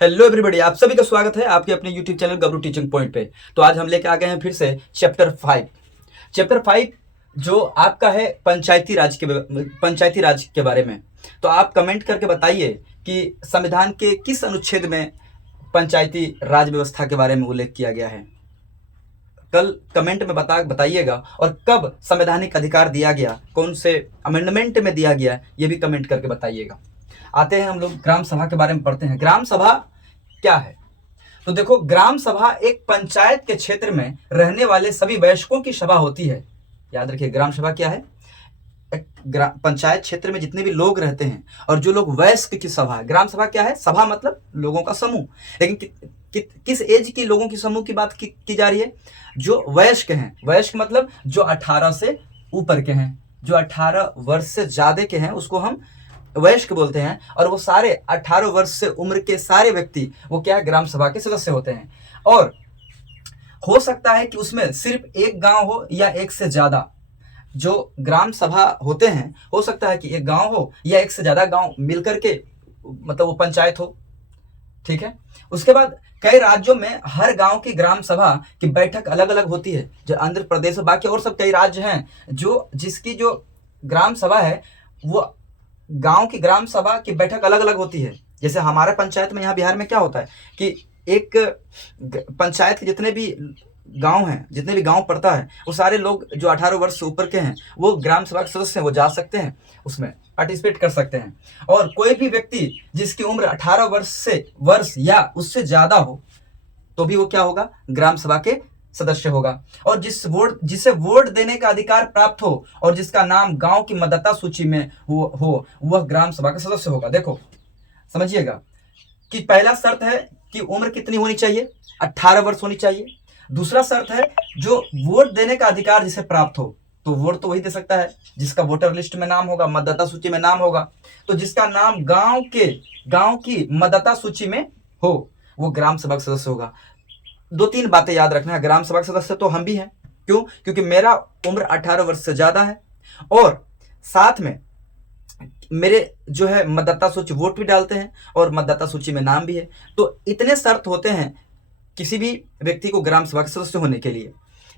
Hello everybody, आप सभी का स्वागत है आपके अपने यूट्यूब चैनल गबरू टीचिंग पॉइंट पे। तो आज हम लेके आ गए हैं फिर से चैप्टर 5 जो आपका है पंचायती राज के बारे में। तो आप कमेंट करके बताइए कि संविधान के किस अनुच्छेद में पंचायती राज व्यवस्था के बारे में उल्लेख किया गया है। कल कमेंट में बताइएगा, और कब संवैधानिक अधिकार दिया गया, कौन से अमेंडमेंट में दिया गया, ये भी कमेंट करके बताइएगा। आते हैं हम लोग ग्राम सभा के बारे में पढ़ते हैं। ग्राम सभा क्या है? तो देखो, ग्राम सभा एक पंचायत के क्षेत्र में रहने वाले सभी वयस्कों की सभा होती है। याद रखिए, ग्राम सभा क्या है? पंचायत क्षेत्र में जितने भी लोग रहते हैं और जो लोग वयस्क की सभा है। ग्राम सभा क्या है? सभा मतलब लोगों का समूह। लेकिन किस एज की लोगों की समूह की बात की जा रही है? जो वयस्क हैं। वयस्क मतलब जो 18 से ऊपर के हैं, जो 18 वर्ष से ज्यादा के हैं, उसको हम वयस्क बोलते हैं। और वो सारे 18 वर्ष से उम्र के सारे व्यक्ति वो क्या है? ग्राम सभा के सदस्य होते हैं। और हो सकता है कि उसमें सिर्फ एक गांव हो या एक से ज्यादा जो ग्राम सभा होते हैं। हो सकता है कि एक गांव हो या एक से ज्यादा गांव मिलकर के मतलब वो पंचायत हो। ठीक है। उसके बाद कई राज्यों में हर गांव की ग्राम सभा की बैठक अलग अलग होती है। जो आंध्र प्रदेश और बाकी और सब कई राज्य हैं जिसकी जो ग्राम सभा है वो गांव की ग्राम सभा की बैठक अलग अलग होती है। जैसे हमारे पंचायत में यहाँ बिहार में क्या होता है कि एक पंचायत के जितने भी गांव हैं, जितने भी गांव पड़ता है, वो सारे लोग जो 18 वर्ष से ऊपर के हैं वो ग्राम सभा के सदस्य हैं, वो जा सकते हैं, उसमें पार्टिसिपेट कर सकते हैं। और कोई भी व्यक्ति जिसकी उम्र 18 वर्ष या उससे ज्यादा हो तो भी वो क्या होगा? ग्राम सभा के सदस्य होगा। और जिसे वोट देने का अधिकार प्राप्त हो और जिसका नाम गांव की मतदाता सूची में हो वह ग्राम सभा का सदस्य होगा। देखो समझिएगा कि पहला शर्त है कि उम्र कितनी होनी चाहिए? 18 वर्ष होनी चाहिए। दूसरा शर्त है जो वोट देने का अधिकार जिसे प्राप्त हो। तो वोट तो वही दे सकता है जिसका वोटर लिस्ट में नाम होगा, मतदाता सूची में नाम होगा। तो जिसका नाम गांव की मतदाता सूची में हो वो ग्राम सभा का सदस्य होगा। 2-3 बातें याद रखना है। ग्राम सभा के सदस्य तो हम भी हैं। क्यों? क्योंकि मेरा उम्र 18 वर्ष से ज्यादा है और साथ में मेरे जो है मतदाता सूची वोट भी डालते हैं और मतदाता सूची में नाम भी है। तो इतने शर्त होते हैं किसी भी व्यक्ति को ग्राम सभा के सदस्य होने के लिए।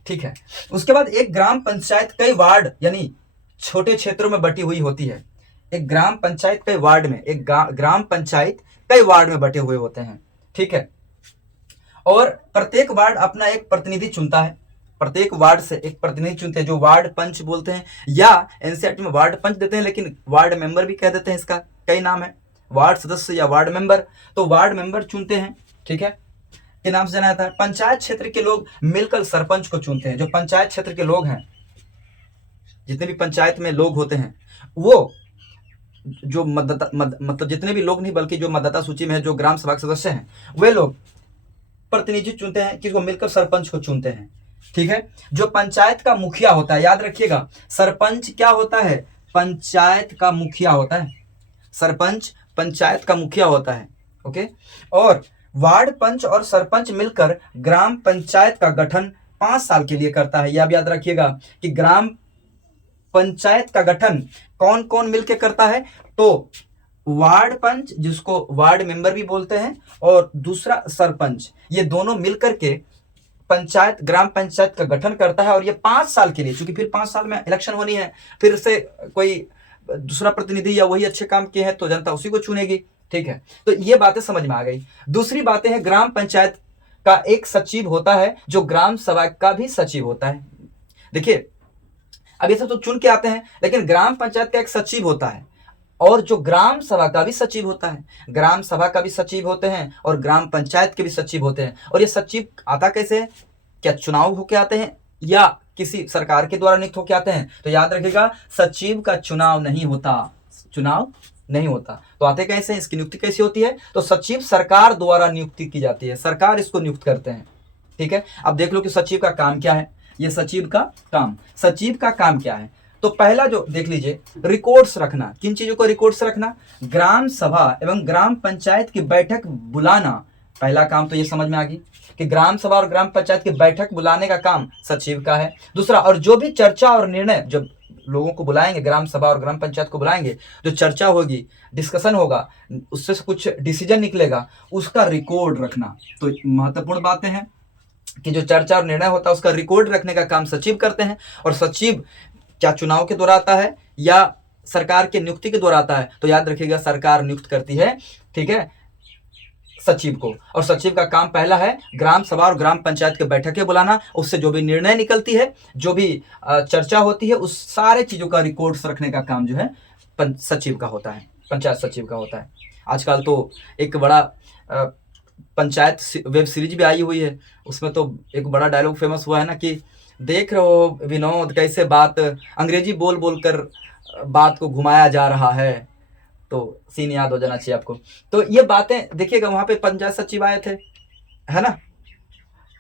ठीक है। उसके बाद एक ग्राम पंचायत कई वार्ड यानी छोटे क्षेत्रों में बटी हुई होती है। एक ग्राम पंचायत कई वार्ड में, एक ग्राम पंचायत कई वार्ड में बटे हुए होते हैं। ठीक है। और प्रत्येक वार्ड अपना एक प्रतिनिधि चुनता है। प्रत्येक वार्ड से एक प्रतिनिधि चुनते हैं जो वार्ड पंच बोलते हैं, या एनसीईआरटी में वार्ड पंच देते हैं, लेकिन वार्ड मेंबर भी कह देते हैं। इसका कई नाम है, वार्ड सदस्य या वार्ड मेंबर। तो वार्ड मेंबर चुनते हैं। ठीक है, के नाम से जाना जाता है। पंचायत क्षेत्र के लोग मिलकर सरपंच को चुनते हैं। जो पंचायत क्षेत्र के लोग हैं, जितने भी पंचायत में लोग होते हैं, वो जो मतलब जितने भी लोग नहीं बल्कि जो मतदाता सूची में है, जो ग्राम सभा के सदस्य हैं, वे लोग प्रतिनिधि चुनते हैं, किसको? मिलकर सरपंच को चुनते हैं। ठीक है। जो पंचायत का मुखिया होता है, याद रखिएगा, सरपंच क्या होता है? पंचायत का मुखिया होता है। सरपंच पंचायत का मुखिया होता है। ओके। और वार्ड पंच और सरपंच मिलकर ग्राम पंचायत का गठन 5 साल के लिए करता है। यह भी याद रखिएगा कि ग्राम पंचायत का गठन कौन कौन मिलकर करता है? तो वार्ड पंच, जिसको वार्ड मेंबर भी बोलते हैं, और दूसरा सरपंच, ये दोनों मिलकर के ग्राम पंचायत का गठन करता है। और ये 5 साल के लिए, क्योंकि फिर 5 साल में इलेक्शन होनी है, फिर से कोई दूसरा प्रतिनिधि या वही अच्छे काम किए हैं तो जनता उसी को चुनेगी। ठीक है। तो ये बातें समझ में आ गई। दूसरी बातें हैं, ग्राम पंचायत का एक सचिव होता है जो ग्राम सभा का भी सचिव होता है। देखिए, अब ये सब तो चुन के आते हैं, लेकिन ग्राम पंचायत का एक सचिव होता है और जो ग्राम सभा का भी सचिव होता है। ग्राम सभा का भी सचिव होते हैं और ग्राम पंचायत के भी सचिव होते हैं। और ये सचिव आता कैसे है? क्या चुनाव होके आते हैं या किसी सरकार के द्वारा नियुक्त होके आते हैं? तो याद रखिएगा, सचिव का चुनाव नहीं होता। चुनाव नहीं होता। तो आते कैसे हैं? इसकी नियुक्ति कैसी होती है? तो सचिव सरकार द्वारा नियुक्ति की जाती है, सरकार इसको नियुक्त करते हैं। ठीक है। अब देख लो कि सचिव का काम क्या है। ये सचिव का काम क्या है? तो पहला जो देख लीजिए, रिकॉर्ड्स रखना। किन चीजों को रिकॉर्ड्स रखना? ग्राम सभा एवं ग्राम पंचायत की बैठक बुलाना। पहला काम तो ये समझ में आ गई कि ग्राम सभा और ग्राम पंचायत की बैठक बुलाने का काम सचिव का है। दूसरा, और जो भी चर्चा और निर्णय, जब लोगों को बुलाएंगे, ग्राम सभा और ग्राम पंचायत को बुलाएंगे, जो चर्चा होगी, डिस्कशन होगा, उससे कुछ डिसीजन निकलेगा, उसका रिकॉर्ड रखना। तो महत्वपूर्ण बातें हैं कि जो चर्चा और निर्णय होता है उसका रिकॉर्ड रखने का काम सचिव करते हैं। और सचिव क्या चुनाव के द्वारा आता है या सरकार के नियुक्ति के द्वारा आता है? तो याद रखिएगा, सरकार नियुक्त करती है, ठीक है, सचिव को। और सचिव का काम पहला है ग्राम सभा और ग्राम पंचायत के बैठकें बुलाना, उससे जो भी निर्णय निकलती है, जो भी चर्चा होती है, उस सारे चीजों का रिकॉर्ड्स रखने का काम जो है सचिव का होता है, पंचायत सचिव का होता है। आजकल तो एक बड़ा पंचायत वेब सीरीज भी आई हुई है, उसमें तो एक बड़ा डायलॉग फेमस हुआ है ना कि देख रहे हो विनोद कैसे बात अंग्रेजी बोल बोल कर बात को घुमाया जा रहा है। तो सीन याद हो जाना चाहिए आपको। तो ये बातें देखिएगा, वहां पे पंचायत सचिव आए थे, है ना,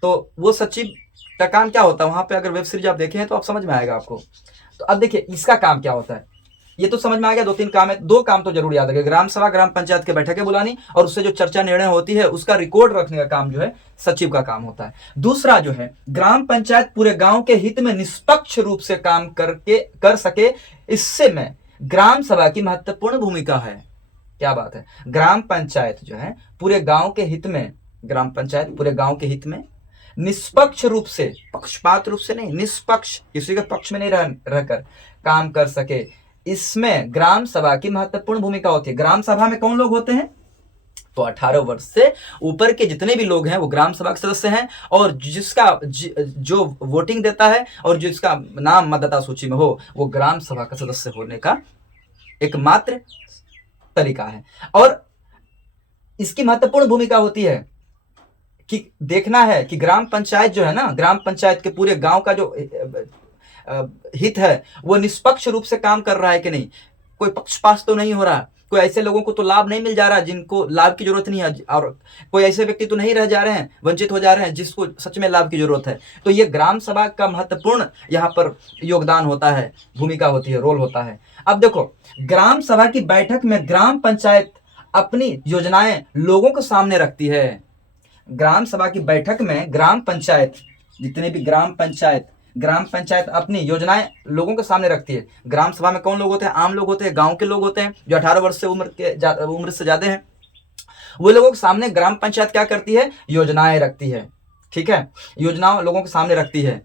तो वो सचिव का काम क्या होता है वहां पे? अगर वेब सीरीज आप देखे हैं तो आप समझ में आएगा आपको। तो अब देखिए इसका काम क्या होता है, ये तो समझ में आ गया। 2-3 काम है, 2 काम तो जरूर याद रखें, ग्राम सभा ग्राम पंचायत के बैठकें बुलानी और उससे जो चर्चा निर्णय होती है उसका रिकॉर्ड रखने का काम जो है सचिव का काम होता है। दूसरा जो है, ग्राम पंचायत पूरे गांव के हित में निष्पक्ष रूप से काम कर सके, इससे में ग्राम सभा की महत्वपूर्ण भूमिका है। क्या बात है, ग्राम पंचायत जो है पूरे गांव के हित में, ग्राम पंचायत पूरे गांव के हित में निष्पक्ष रूप से, पक्षपात रूप से नहीं, निष्पक्ष, किसी के पक्ष में नहीं रहकर काम कर सके, इसमें ग्राम सभा की महत्वपूर्ण भूमिका होती है। ग्राम सभा में कौन लोग होते हैं? तो 18 वर्ष से ऊपर के जितने भी लोग हैं वो ग्राम सभा के सदस्य हैं, और जिसका जो वोटिंग देता है और जिसका नाम मतदाता सूची में हो वो ग्राम सभा का सदस्य होने का एकमात्र तरीका है। और इसकी महत्वपूर्ण भूमिका होती है कि देखना है कि ग्राम पंचायत जो है ना, ग्राम पंचायत के पूरे गांव का जो हित है वो निष्पक्ष रूप से काम कर रहा है कि नहीं, कोई पक्षपात तो नहीं हो रहा, कोई ऐसे लोगों को तो लाभ नहीं मिल जा रहा जिनको लाभ की जरूरत नहीं है, और कोई ऐसे व्यक्ति तो नहीं रह जा रहे हैं, वंचित हो जा रहे हैं जिसको सच में लाभ की जरूरत है। तो ये ग्राम सभा का महत्वपूर्ण यहाँ पर योगदान होता है, भूमिका होती है, रोल होता है। अब देखो, ग्राम सभा की बैठक में ग्राम पंचायत अपनी योजनाएं लोगों के सामने रखती है। ग्राम सभा की बैठक में ग्राम पंचायत, जितने भी ग्राम पंचायत अपनी योजनाएं लोगों के सामने रखती है। ग्राम सभा में कौन लोग होते हैं? आम लोग होते हैं, गांव के लोग होते हैं जो 18 वर्ष से उम्र से ज्यादा हैं। वो लोगों के सामने ग्राम पंचायत क्या करती है? योजनाएं रखती है, ठीक है, योजनाओं लोगों के सामने रखती है,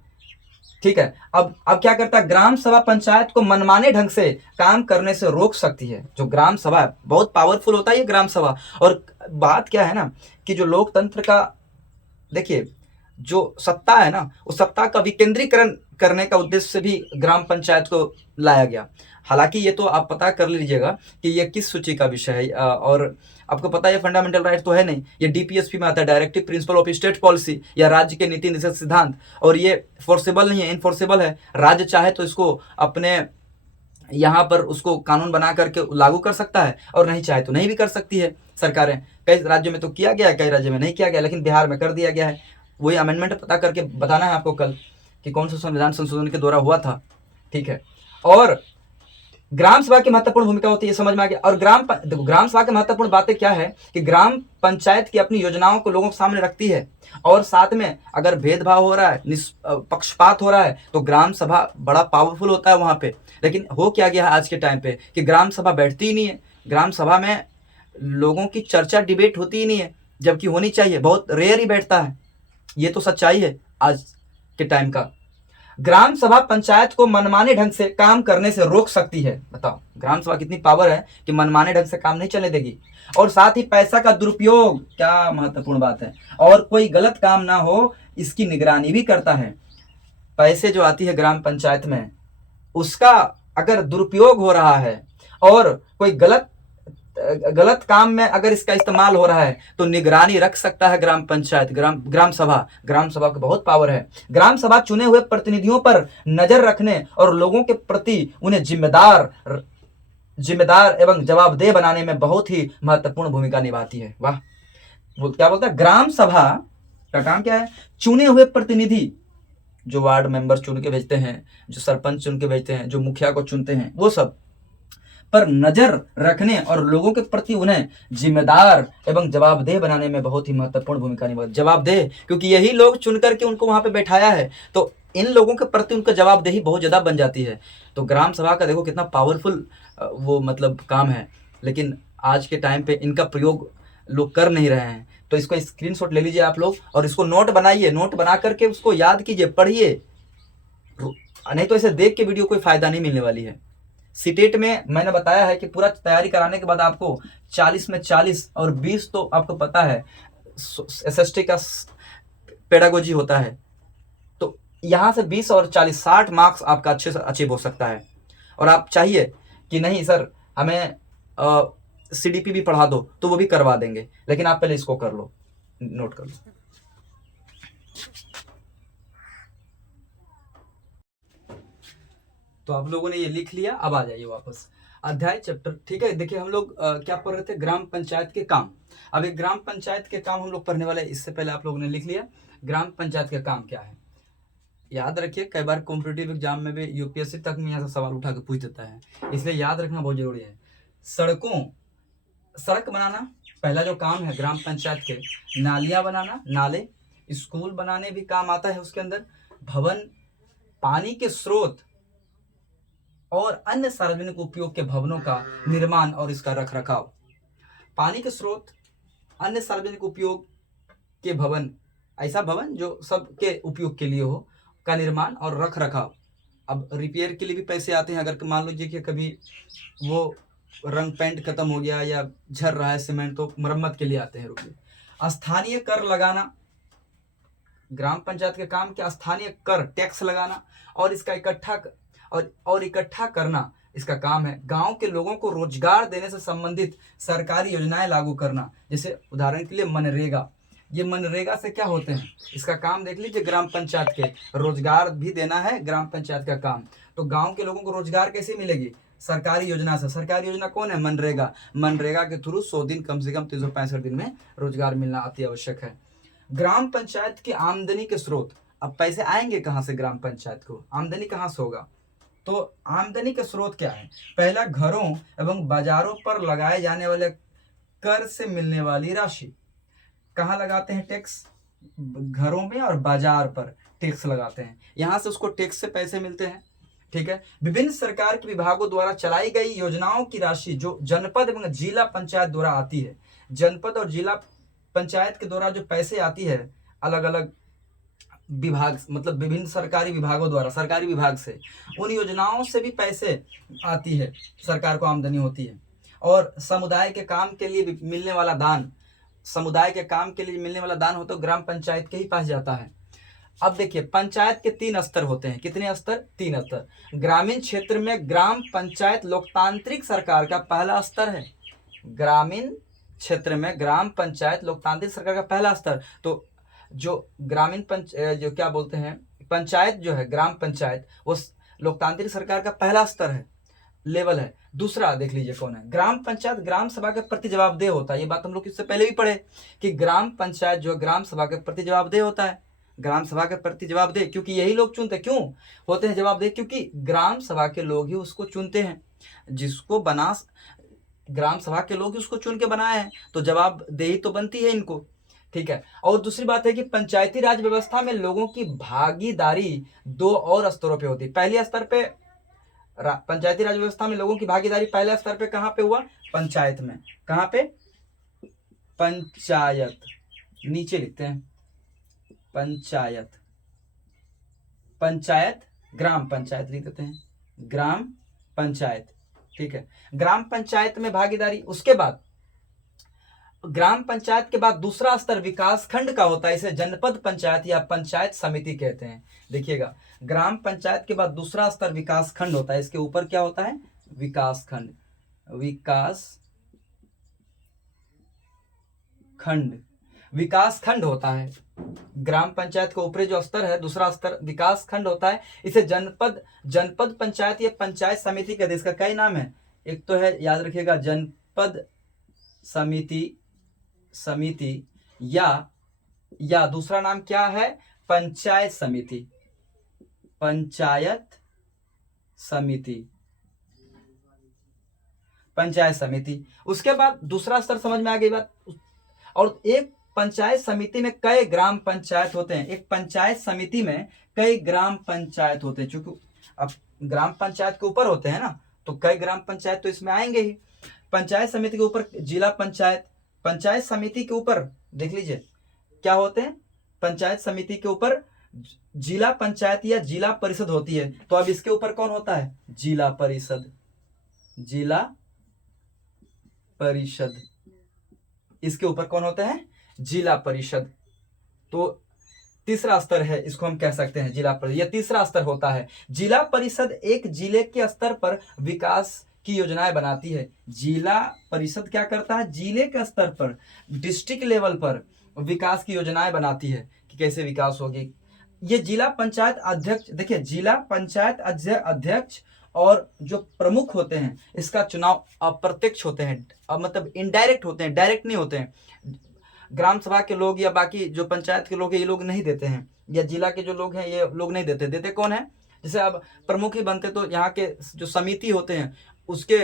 ठीक है। अब क्या करता है? ग्राम सभा पंचायत को मनमाने ढंग से काम करने से रोक सकती है। जो ग्राम सभा है बहुत पावरफुल होता है ये ग्राम सभा। और बात क्या है ना कि जो लोकतंत्र का, देखिए जो सत्ता है ना, उस सत्ता का विकेंद्रीकरण करने का उद्देश्य से भी ग्राम पंचायत को लाया गया। हालांकि ये तो आप पता कर लीजिएगा कि ये किस सूची का विषय है, और आपको पता है फंडामेंटल राइट तो है नहीं, ये डीपीएसपी में आता है, directive principle of state policy, या राज्य के नीति निर्देशक सिद्धांत। और ये फोर्सेबल नहीं है, इनफोर्सेबल है। राज्य चाहे तो इसको अपने यहाँ पर उसको कानून बना करके लागू कर सकता है, और नहीं चाहे तो नहीं भी कर सकती है सरकारें। कई राज्यों में तो किया गया है, कई राज्यों में नहीं किया गया, लेकिन बिहार में कर दिया गया है। वही अमेंडमेंट पता करके बताना है आपको कल कि कौन सा संविधान संशोधन के द्वारा हुआ था, ठीक है। और ग्राम सभा की महत्वपूर्ण भूमिका होती है, समझ में आ गया। और ग्राम सभा की महत्वपूर्ण बातें क्या है कि ग्राम पंचायत की अपनी योजनाओं को लोगों के सामने रखती है, और साथ में अगर भेदभाव हो रहा है, पक्षपात हो रहा है, तो ग्राम सभा बड़ा पावरफुल होता है वहां पे। लेकिन हो क्या गया है आज के टाइम पे कि ग्राम सभा बैठती ही नहीं है। ग्राम सभा में लोगों की चर्चा, डिबेट होती ही नहीं है, जबकि होनी चाहिए, बहुत रेयर ही बैठता है। ये तो सच्चाई है आज के टाइम का। ग्राम सभा पंचायत को मनमाने ढंग से काम करने से रोक सकती है। बताओ, ग्राम सभा कितनी पावर है कि मनमाने ढंग से काम नहीं चलने देगी। और साथ ही पैसा का दुरुपयोग, क्या महत्वपूर्ण बात है, और कोई गलत काम ना हो इसकी निगरानी भी करता है। पैसे जो आती है ग्राम पंचायत में, उसका अगर दुरुपयोग हो रहा है और कोई गलत काम में अगर इसका इस्तेमाल हो रहा है तो निगरानी रख सकता है ग्राम पंचायत, ग्राम सभा को बहुत पावर है। ग्राम सभा चुने हुए प्रतिनिधियों पर नजर रखने और लोगों के प्रति उन्हें जिम्मेदार एवं जवाबदेह बनाने में बहुत ही महत्वपूर्ण भूमिका निभाती है। वाह, वो क्या बोलता है, ग्राम सभा का काम क्या है? चुने हुए प्रतिनिधि, जो वार्ड मेंबर चुन के भेजते हैं, जो सरपंच चुन के भेजते हैं, जो मुखिया को चुनते हैं, वो सब पर नजर रखने और लोगों के प्रति उन्हें जिम्मेदार एवं जवाबदेह बनाने में बहुत ही महत्वपूर्ण भूमिका निभाती है। जवाबदेह, क्योंकि यही लोग चुन करके उनको वहां पे बैठाया है, तो इन लोगों के प्रति उनका जवाबदेही बहुत ज़्यादा बन जाती है। तो ग्राम सभा का देखो कितना पावरफुल वो मतलब काम है, लेकिन आज के टाइम पे इनका प्रयोग लोग कर नहीं रहे हैं। तो इसको स्क्रीनशॉट ले लीजिए आप लोग और इसको नोट बनाइए, नोट बना करके उसको याद कीजिए, पढ़िए, नहीं तो इसे देख के वीडियो कोई फायदा नहीं मिलने वाली है। सीटेट में मैंने बताया है कि पूरा तैयारी कराने के बाद आपको 40 में 40 और 20 तो आपको पता है एसएसटी का पेडागोजी होता है, तो यहाँ से 20 और 40 60 मार्क्स आपका अच्छे से अचीव हो सकता है। और आप चाहिए कि नहीं सर हमें सीडीपी भी पढ़ा दो, तो वो भी करवा देंगे, लेकिन आप पहले इसको कर लो, नोट कर लो। तो आप लोगों ने ये लिख लिया, अब आ जाइए वापस अध्याय चैप्टर, ठीक है। देखिए हम लोग क्या पढ़ रहे थे, ग्राम पंचायत के काम। अब एक ग्राम पंचायत के काम हम लोग पढ़ने वाले हैं। इससे पहले आप लोगों ने लिख लिया ग्राम पंचायत का काम क्या है। याद रखिए कई बार कॉम्पिटिटिव एग्जाम में भी यूपीएससी तक में यहाँ से सवाल उठा के पूछ देता है, इसलिए याद रखना बहुत जरूरी है। सड़क बनाना पहला जो काम है ग्राम पंचायत के, नालियां बनाना, नाले, स्कूल बनाने भी काम आता है उसके अंदर, भवन, पानी के स्रोत और अन्य सार्वजनिक उपयोग के भवनों का निर्माण और इसका रखरखाव। पानी के स्रोत, अन्य सार्वजनिक उपयोग के भवन, ऐसा भवन जो सबके उपयोग के लिए हो, का निर्माण और रख रखाव। अब रिपेयर के लिए भी पैसे आते हैं, अगर मान लीजिए कि कभी वो रंग पेंट खत्म हो गया या झर रहा है सीमेंट, तो मरम्मत के लिए आते हैं रुपये। स्थानीय कर लगाना, ग्राम पंचायत के काम क्या, स्थानीय कर टैक्स लगाना और इसका इकट्ठा करना इसका काम है। गांव के लोगों को रोजगार देने से संबंधित सरकारी योजनाएं लागू करना, जैसे उदाहरण के लिए मनरेगा। ये मनरेगा से क्या होते हैं, इसका काम देख लीजिए, ग्राम पंचायत के रोजगार भी देना है ग्राम पंचायत का काम। तो गांव के लोगों को रोजगार कैसे मिलेगी, सरकारी योजना से। सरकारी योजना कौन है, मनरेगा। मनरेगा के थ्रू 100 दिन कम से कम 365 दिन में रोजगार मिलना अति आवश्यक है। ग्राम पंचायत की आमदनी के स्रोत, अब पैसे आएंगे कहाँ से, ग्राम पंचायत को आमदनी कहाँ से होगा, तो आमदनी के स्रोत क्या है, पहला घरों एवं बाजारों पर लगाए जाने वाले कर से मिलने वाली राशि। कहाँ लगाते हैं टैक्स, घरों में और बाजार पर टैक्स लगाते हैं, यहाँ से उसको टैक्स से पैसे मिलते हैं, ठीक है। विभिन्न सरकार के विभागों द्वारा चलाई गई योजनाओं की राशि जो जनपद एवं जिला पंचायत द्वारा आती है, जनपद और जिला पंचायत के द्वारा जो पैसे आती है अलग अलग विभाग, मतलब विभिन्न सरकारी विभागों द्वारा, सरकारी विभाग से, उन योजनाओं से भी पैसे आती है, सरकार को आमदनी होती है। और समुदाय के काम के लिए मिलने वाला दान, समुदाय के काम के लिए मिलने वाला दान हो तो ग्राम पंचायत के ही पास जाता है। अब देखिए पंचायत के 3 स्तर होते हैं, कितने स्तर, 3 स्तर। ग्रामीण क्षेत्र में ग्राम पंचायत लोकतांत्रिक सरकार का पहला स्तर है। ग्रामीण क्षेत्र में ग्राम पंचायत लोकतांत्रिक सरकार का पहला स्तर, तो जो ग्रामीण जो क्या बोलते हैं पंचायत जो है, ग्राम पंचायत, वो लोकतांत्रिक सरकार का पहला स्तर है, लेवल है। दूसरा देख लीजिए कौन है, ग्राम पंचायत ग्राम सभा के प्रति जवाबदेह होता है। ये बात हम लोग इससे पहले भी पढ़े कि ग्राम पंचायत जो ग्राम सभा के प्रति जवाबदेह होता है। ग्राम सभा के प्रति जवाबदेह क्योंकि यही लोग चुनते, क्यों होते हैं जवाबदेह, क्योंकि ग्राम सभा के लोग ही उसको चुनते हैं, जिसको बना ग्राम सभा के लोग ही उसको चुन के बनाए हैं, तो जवाबदेही तो बनती है इनको, ठीक है। और दूसरी बात है कि पंचायती राज व्यवस्था में लोगों की भागीदारी 2 और स्तरों पे होती है। पहले स्तर पे पंचायती राज व्यवस्था में लोगों की भागीदारी पहले स्तर पे कहाँ पे हुआ, पंचायत में। कहाँ पे, पंचायत, नीचे लिखते हैं पंचायत, पंचायत ग्राम पंचायत लिख देते हैं, ग्राम पंचायत, ठीक है। ग्राम पंचायत में भागीदारी, उसके बाद ग्राम पंचायत के बाद दूसरा स्तर विकास खंड का होता है, इसे जनपद पंचायत या पंचायत समिति कहते हैं। देखिएगा ग्राम पंचायत के बाद दूसरा स्तर विकास खंड होता है, इसके ऊपर क्या होता है, विकास खंड, विकास खंड, विकास खंड होता है। ग्राम पंचायत के ऊपर जो स्तर है दूसरा स्तर विकास खंड होता है, इसे जनपद पंचायत या पंचायत समिति कहते हैं। इसका कई नाम है, एक तो है याद रखिएगा जनपद समिति या दूसरा नाम क्या है, पंचायत समिति, पंचायत समिति। उसके बाद दूसरा स्तर समझ में आ गई बात। और एक पंचायत समिति में कई ग्राम पंचायत होते हैं? एक पंचायत समिति में कई ग्राम पंचायत होते हैं, क्योंकि अब ग्राम पंचायत के ऊपर होते हैं ना, तो कई ग्राम पंचायत तो इसमें आएंगे ही। पंचायत समिति के ऊपर जिला पंचायत, पंचायत समिति के ऊपर देख लीजिए क्या होते हैं, पंचायत समिति के ऊपर जिला पंचायत या जिला परिषद होती है। तो अब इसके ऊपर कौन होता है? जिला परिषद, जिला परिषद। इसके ऊपर कौन होता है? जिला परिषद। तो तीसरा स्तर है, इसको हम कह सकते हैं जिला परिषद, यह तीसरा स्तर होता है। जिला परिषद एक जिले के स्तर पर विकास की योजनाएं बनाती है। जिला परिषद क्या करता है? जिले के स्तर पर, डिस्ट्रिक्ट लेवल पर विकास की योजनाएं बनाती है कि कैसे विकास होगी। ये जिला पंचायत अध्यक्ष, देखिए जिला पंचायत अध्यक्ष और जो प्रमुख होते हैं, इसका चुनाव अप्रत्यक्ष होते हैं, मतलब इनडायरेक्ट होते हैं, डायरेक्ट नहीं होते हैं। ग्राम सभा के लोग या बाकी जो पंचायत के लोग हैं ये लोग नहीं देते हैं, या जिला के जो लोग हैं ये लोग नहीं देते। देते कौन है? जैसे अब प्रमुख ही बनते तो यहाँ के जो समिति होते हैं उसके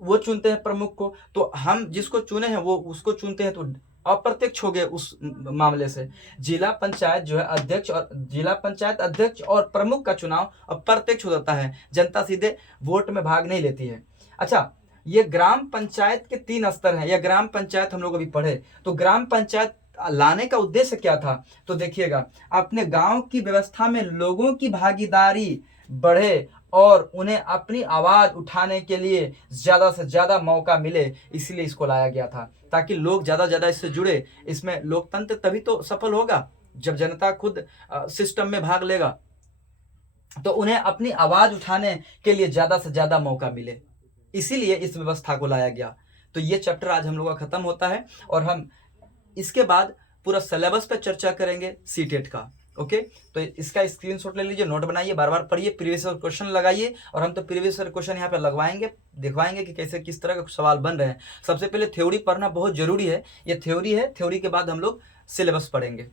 वो चुनते हैं प्रमुख को, तो हम जिसको चुने हैं वो उसको चुनते हैं, तो अप्रत्यक्ष हो गए उस मामले से। जिला पंचायत जो है अध्यक्ष और जिला पंचायत अध्यक्ष और प्रमुख का चुनाव अप्रत्यक्ष हो जाता है, जनता सीधे वोट में भाग नहीं लेती है। अच्छा, ये ग्राम पंचायत के 3 स्तर हैं, या ग्राम पंचायत हम लोग अभी पढ़े। तो ग्राम पंचायत लाने का उद्देश्य क्या था? तो देखिएगा, अपने गांव की व्यवस्था में लोगों की भागीदारी बढ़े और उन्हें अपनी आवाज उठाने के लिए ज्यादा से ज्यादा मौका मिले, इसलिए इसको लाया गया था, ताकि लोग ज्यादा ज्यादा इससे जुड़े। इसमें लोकतंत्र तभी तो सफल होगा जब जनता खुद सिस्टम में भाग लेगा, तो उन्हें अपनी आवाज उठाने के लिए ज्यादा से ज्यादा मौका मिले, इसीलिए इस व्यवस्था को लाया गया। तो ये चैप्टर आज हम लोग का खत्म होता है, और हम इसके बाद पूरा सिलेबस पर चर्चा करेंगे सीटेट का। ओके, तो इसका स्क्रीनशॉट ले लीजिए, नोट बनाइए, बार बार पढ़िए, प्रीवियस ईयर क्वेश्चन लगाइए, और हम तो प्रीवियस ईयर क्वेश्चन यहाँ पे लगवाएंगे, दिखवाएंगे कि कैसे किस तरह के सवाल बन रहे हैं। सबसे पहले थ्योरी पढ़ना बहुत जरूरी है, ये थ्योरी है, थ्योरी के बाद हम लोग सिलेबस पढ़ेंगे।